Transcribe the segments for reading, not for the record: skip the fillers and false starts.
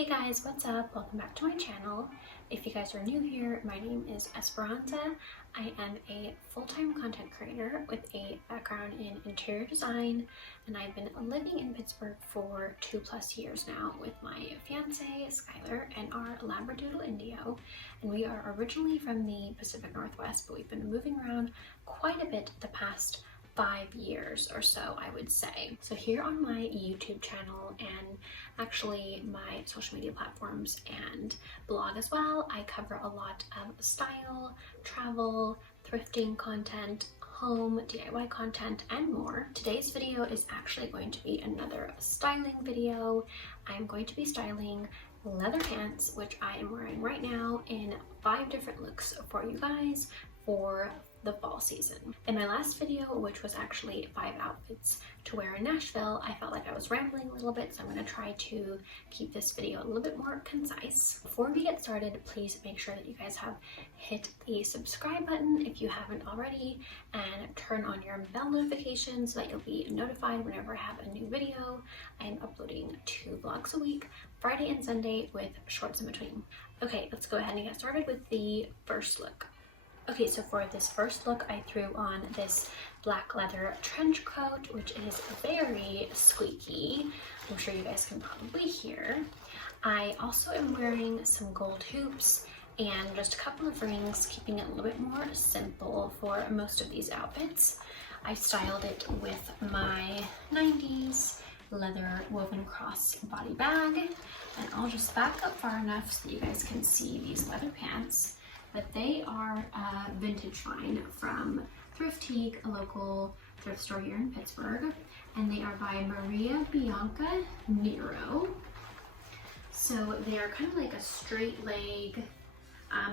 Hey guys, what's up? Welcome back to my channel. If you guys are new here, my name is Esperanza. I am a full-time content creator with a background in interior design, and I've been living in Pittsburgh for 2+ years now with my fiance, Skylar, and our Labradoodle Indio. And we are originally from the Pacific Northwest, but we've been moving around quite a bit the past 5 years or so, I would say. So here on my YouTube channel and actually my social media platforms and blog as well, I cover a lot of style, travel, thrifting content, home, DIY content, and more. Today's video is actually going to be another styling video. I'm going to be styling leather pants, which I am wearing right now in 5 different looks for you guys for the fall season. In my last video, which was actually 5 outfits to wear in Nashville, I felt like I was rambling a little bit, so I'm going to try to keep this video a little bit more concise. Before we get started, please make sure that you guys have hit the subscribe button if you haven't already, and turn on your bell notifications so that you'll be notified whenever I have a new video. I am uploading 2 vlogs a week, Friday and Sunday, with shorts in between. Okay, let's go ahead and get started with the first look. Okay, so for this first look, I threw on this black leather trench coat, which is very squeaky. I'm sure you guys can probably hear. I also am wearing some gold hoops and just a couple of rings, keeping it a little bit more simple for most of these outfits. I styled it with my 90s leather woven cross body bag, and I'll just back up far enough so that you guys can see these leather pants. But they are a vintage find from Chic, a local thrift store here in Pittsburgh, and they are by Maria Bianca Nero. So they are kind of like a straight leg.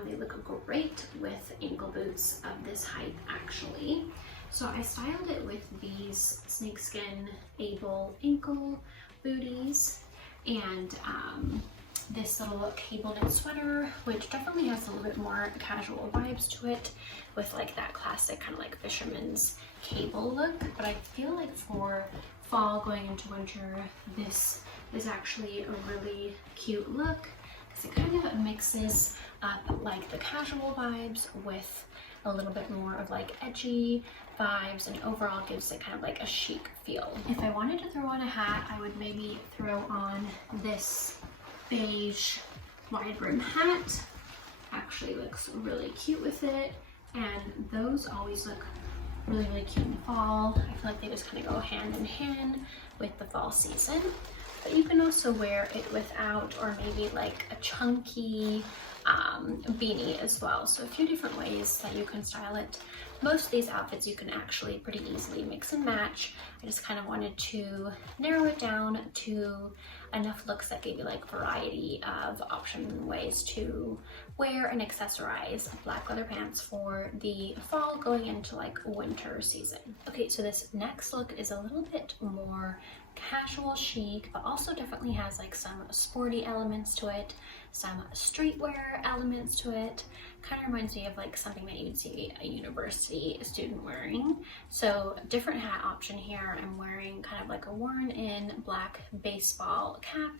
They look great with ankle boots of this height, actually. So I styled it with these snakeskin able ankle booties and this little cable knit sweater, which definitely has a little bit more casual vibes to it, with like that classic kind of like fisherman's cable look. But I feel like for fall going into winter, this is actually a really cute look because it kind of mixes up like the casual vibes with a little bit more of like edgy vibes, and overall gives it kind of like a chic feel. If I wanted to throw on a hat, I would maybe throw on this beige wide brim hat. Actually looks really cute with it, and those always look really cute in the fall. I feel like they just kind of go hand in hand with the fall season. But you can also wear it without, or maybe like a chunky beanie as well. So a few different ways that you can style it. Most of these outfits you can actually pretty easily mix and match. I just kind of wanted to narrow it down to enough looks that gave you like variety of option ways to wear and accessorize black leather pants for the fall going into like winter season. Okay, so this next look is a little bit more casual chic, but also definitely has like some sporty elements to it, some streetwear elements to it. Kind of reminds me of like something that you'd see a university student wearing. So different hat option here. I'm wearing kind of like a worn in black baseball cap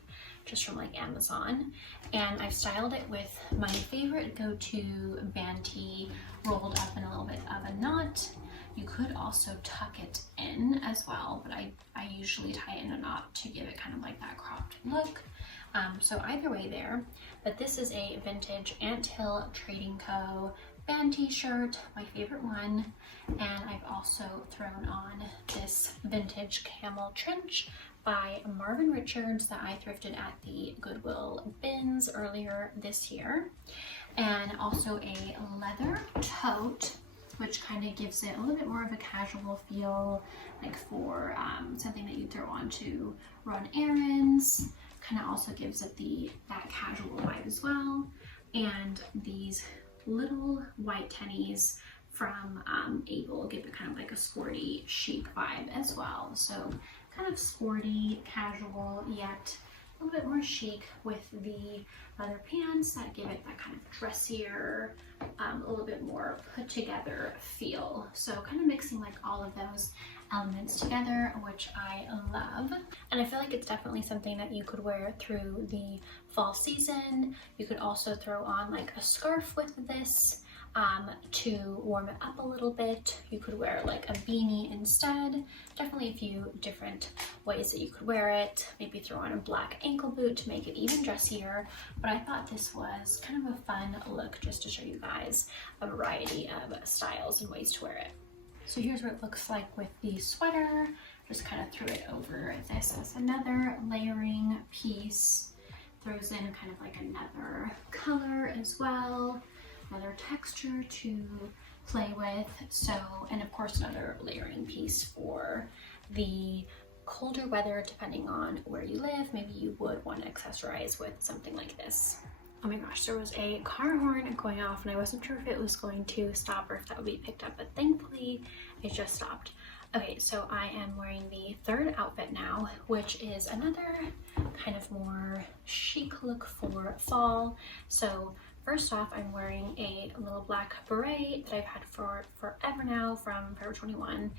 just from like Amazon, and I've styled it with my favorite go-to band tee rolled up in a little bit of a knot. You could also tuck it in as well, but I usually tie it in a knot to give it kind of like that cropped look. So either way there, but this is a vintage Anthill Trading Co. band t-shirt, my favorite one, and I've also thrown on this vintage camel trench by Marvin Richards that I thrifted at the Goodwill bins earlier this year, and also a leather tote, which kind of gives it a little bit more of a casual feel, like for something that you throw on to run errands. Kind of also gives it that casual vibe as well. And these little white tennies from Able give it kind of like a sporty chic vibe as well. So kind of sporty, casual, yet a little bit more chic with the leather pants that give it that kind of dressier, a little bit more put together feel. So kind of mixing like all of those elements together, which I love. And I feel like it's definitely something that you could wear through the fall season. You could also throw on like a scarf with this to warm it up a little bit. You could wear like a beanie instead. Definitely a few different ways that you could wear it. Maybe throw on a black ankle boot to make it even dressier. But I thought this was kind of a fun look just to show you guys a variety of styles and ways to wear it. So here's what it looks like with the sweater. Just kind of threw it over this as another layering piece. Throws in kind of like another color as well. Another texture to play with. So, and of course another layering piece for the colder weather, depending on where you live. Maybe you would want to accessorize with something like this. Oh my gosh, there was a car horn going off and I wasn't sure if it was going to stop or if that would be picked up, but thankfully it just stopped. Okay, so I am wearing the third outfit now, which is another kind of more chic look for fall. So first off, I'm wearing a little black beret that I've had for forever now from Forever 21.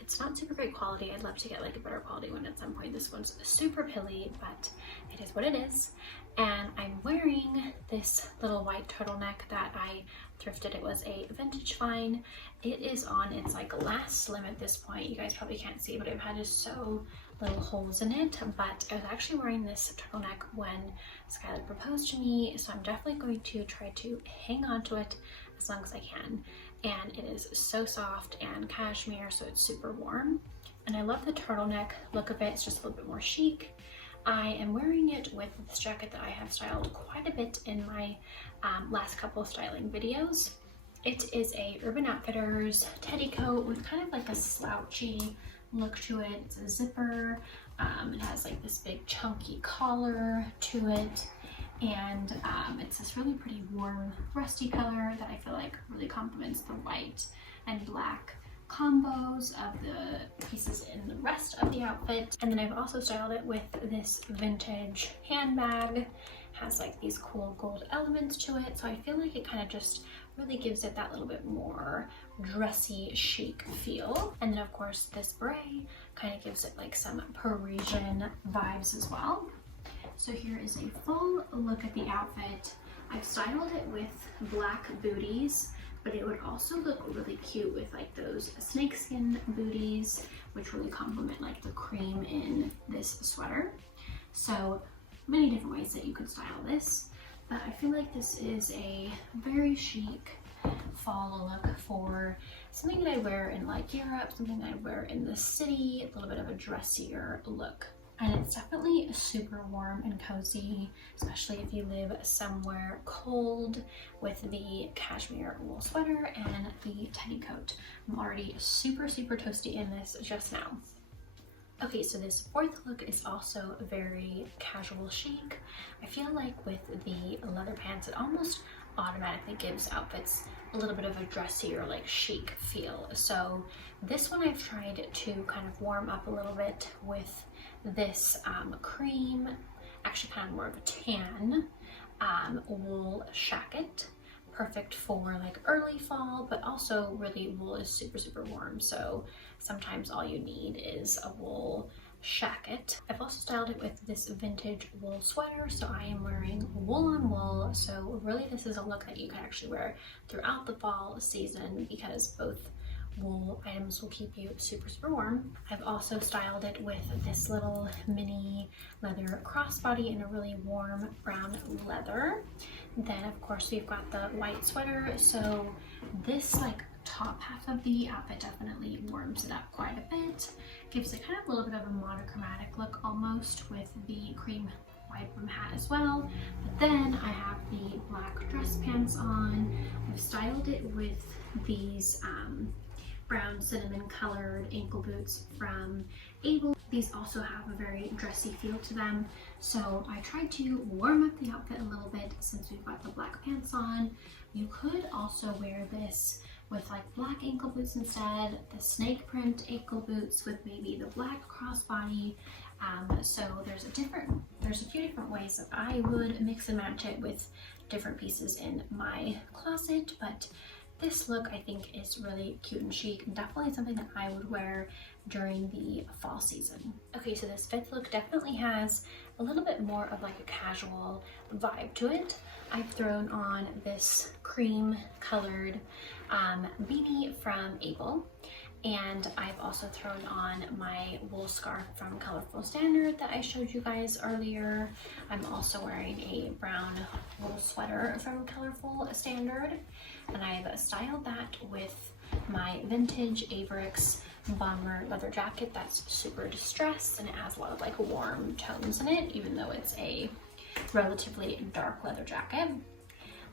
It's not super great quality. I'd love to get like a better quality one at some point. This one's super pilly, but it is what it is. And I'm wearing this little white turtleneck that I thrifted. It was a vintage find. It is on its like last slim at this point. You guys probably can't see, but I've had just so little holes in it. But I was actually wearing this turtleneck when Skylar proposed to me, so I'm definitely going to try to hang on to it as long as I can. And it is so soft and cashmere, so it's super warm. And I love the turtleneck look of it. It's just a little bit more chic. I am wearing it with this jacket that I have styled quite a bit in my last couple of styling videos. It is a Urban Outfitters teddy coat with kind of like a slouchy look to it. It's a zipper. It has like this big chunky collar to it. And it's this really pretty warm rusty color that I feel like really complements the white and black combos of the pieces in the rest of the outfit. And then I've also styled it with this vintage handbag. It has like these cool gold elements to it, so I feel like it kind of just really gives it that little bit more dressy chic feel. And then of course this beret kind of gives it like some Parisian vibes as well. So here is a full look at the outfit. I've styled it with black booties, but it would also look really cute with like those snakeskin booties, which really complement like the cream in this sweater. So many different ways that you could style this, but I feel like this is a very chic fall look for something that I wear in like Europe, something that I wear in the city, a little bit of a dressier look. And it's definitely super warm and cozy, especially if you live somewhere cold, with the cashmere wool sweater and the teddy coat. I'm already super toasty in this just now. Okay, so this fourth look is also very casual chic. I feel like with the leather pants, it almost automatically gives outfits a little bit of a dressier, like chic feel. So this one I've tried to kind of warm up a little bit with this cream, actually kind of more of a tan, wool shacket. Perfect for like early fall, but also really wool is super warm, so sometimes all you need is a wool shacket. I've also styled it with this vintage wool sweater, so I am wearing wool on wool. So really this is a look that you can actually wear throughout the fall season because both wool items will keep you super warm. I've also styled it with this little mini leather crossbody in a really warm brown leather. Then of course we've got the white sweater, so this like top half of the outfit definitely warms it up quite a bit. Gives it kind of a little bit of a monochromatic look almost with the cream white brim hat as well. But then I have the black dress pants on. I've styled it with these brown cinnamon colored ankle boots from Able. These also have a very dressy feel to them, so I tried to warm up the outfit a little bit since we've got the black pants on. You could also wear this with like black ankle boots instead, the snake print ankle boots with maybe the black crossbody. So there's a few different ways that I would mix and match it with different pieces in my closet, but This look I think is really cute and chic, and definitely something that I would wear during the fall season. Okay, so this fifth look definitely has a little bit more of like a casual vibe to it. I've thrown on this cream colored beanie from Able, and I've also thrown on my wool scarf from Colorful Standard that I showed you guys earlier. I'm also wearing a brown wool sweater from Colorful Standard, and I've styled that with my vintage Avrix bomber leather jacket that's super distressed, and it has a lot of like warm tones in it, even though it's a relatively dark leather jacket.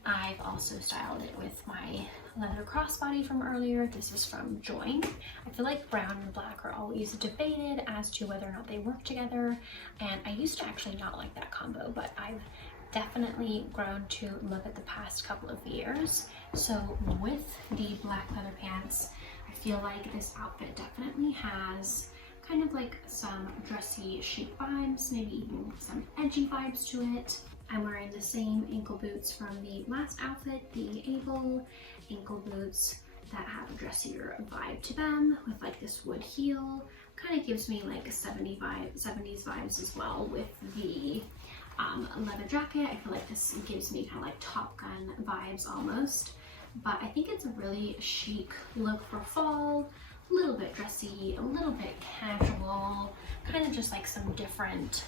I've also styled it with my leather crossbody from earlier. This is from Join. I feel like brown and black are always debated as to whether or not they work together, and I used to actually not like that combo, but I've definitely grown to love it the past couple of years. So with the black leather pants, I feel like this outfit definitely has kind of like some dressy chic vibes, maybe even some edgy vibes to it. I'm wearing the same ankle boots from the last outfit, the Able ankle boots that have a dressier vibe to them with like this wood heel. Kind of gives me like a 70s vibes as well with the leather jacket. I feel like this gives me kind of like Top Gun vibes almost, but I think it's a really chic look for fall. A little bit dressy, a little bit casual, kind of just like some different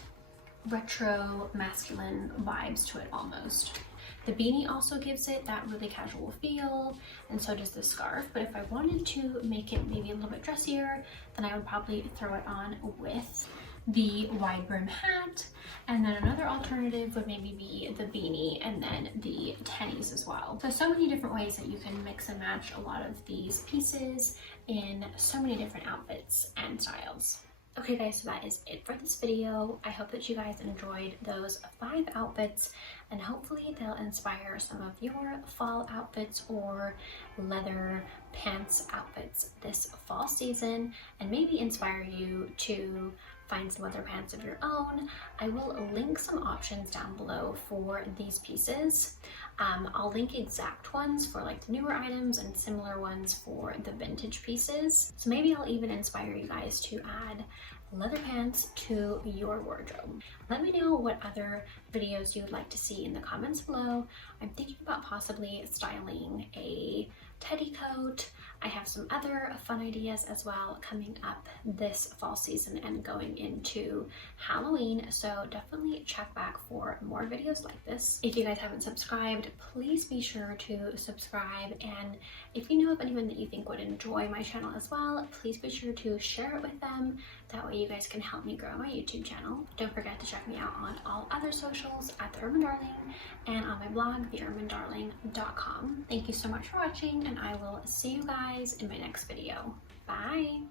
retro masculine vibes to it almost. The beanie also gives it that really casual feel, and so does the scarf, but if I wanted to make it maybe a little bit dressier, then I would probably throw it on with the wide brim hat, and then another alternative would maybe be the beanie and then the tennies as well. So many different ways that you can mix and match a lot of these pieces in so many different outfits and styles. Okay guys, so that is it for this video. I hope that you guys enjoyed those 5 outfits, and hopefully they'll inspire some of your fall outfits or leather pants outfits this fall season, and maybe inspire you to find some leather pants of your own. I will link some options down below for these pieces. I'll link exact ones for like the newer items and similar ones for the vintage pieces. So maybe I'll even inspire you guys to add leather pants to your wardrobe. Let me know what other videos you'd like to see in the comments below. I'm thinking about possibly styling a teddy coat. I have some other fun ideas as well coming up this fall season and going into Halloween, so definitely check back for more videos like this. If you guys haven't subscribed, please be sure to subscribe, and if you know of anyone that you think would enjoy my channel as well, please be sure to share it with them. That way you guys can help me grow my YouTube channel. Don't forget to check me out on all other socials at The Urban Darling and on my blog, theurbandarling.com. Thank you so much for watching, and I will see you guys in my next video. Bye!